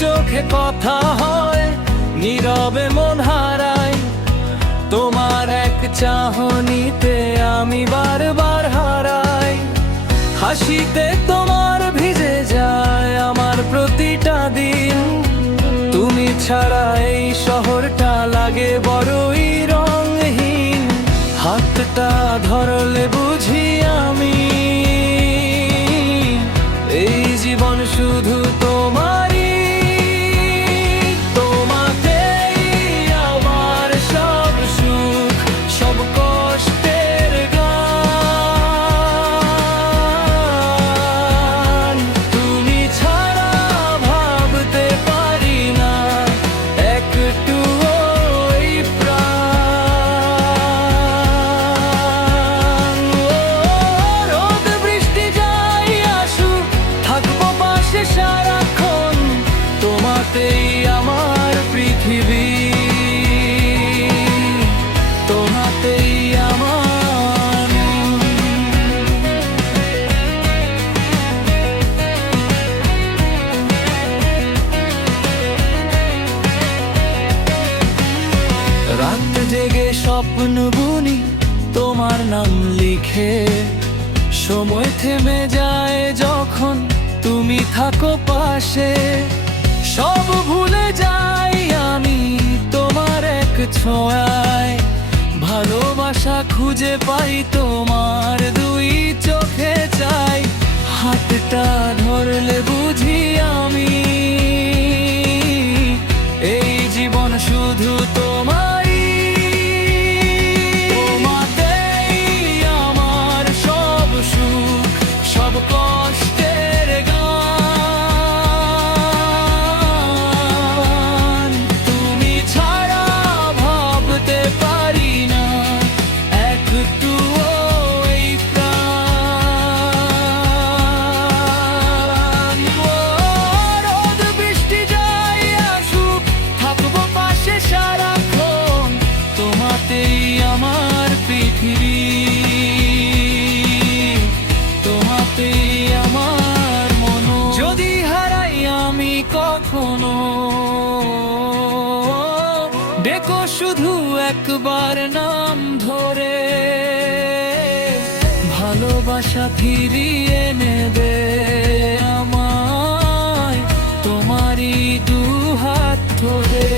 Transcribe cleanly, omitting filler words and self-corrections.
চোখে কথা হয়, নীরবে মন হারাই। তোমার এক চাহনিতে আমি বারবার হারাই। হাসিতে তোমার ভিজে যায় আমার প্রতিটা দিন। তুমি ছাড়া এই শহরটা লাগে বড়ই রঙহীন। হাতটা ধরলে বুঝি আমি এই জীবন শুধু তোমারই। তোমাতেই আমার সব সুখ, সব কষ্টের গান। তুমি ছাড়া ভাবতে পারি না একটু ওই প্রাণ। রোদ বৃষ্টি যাই আসুক, থাকবো পাশে সারাক্ষণ। তোমাতেই আমার পৃথিবী, তোমাতেই আমার মন। রাত জেগে স্বপ্ন বুনি তোমার নাম লিখে। সময় থেমে যায় যখন তুমি থাকো পাশে। সব ভুলে যাই আমি তোমার এক ছোঁয়ায়। ভালোবাসা খুঁজে পাই তোমার দুই চোখে চাই। হাতটা ধরলে বুঝি আমি এই জীবন শুধু তোমারই। তোমাতেই আমার সব সুখ, সব কষ্টের গান। তুমি ছাড়া ভাবতে পারি না একটু ওই প্রাণ। রোদ বৃষ্টি যাই আসুক, থাকবো পাশে সারাক্ষণ। তোমাতেই আমার পৃথিবী, তোমাতেই আমার মন। যদি হারাই আমি কখনো, ডেকো শুধু একবার নাম ধরে। ভালোবাসা ফিরিয়ে এনে দে আমায় তোমারই দু হাত ধরে।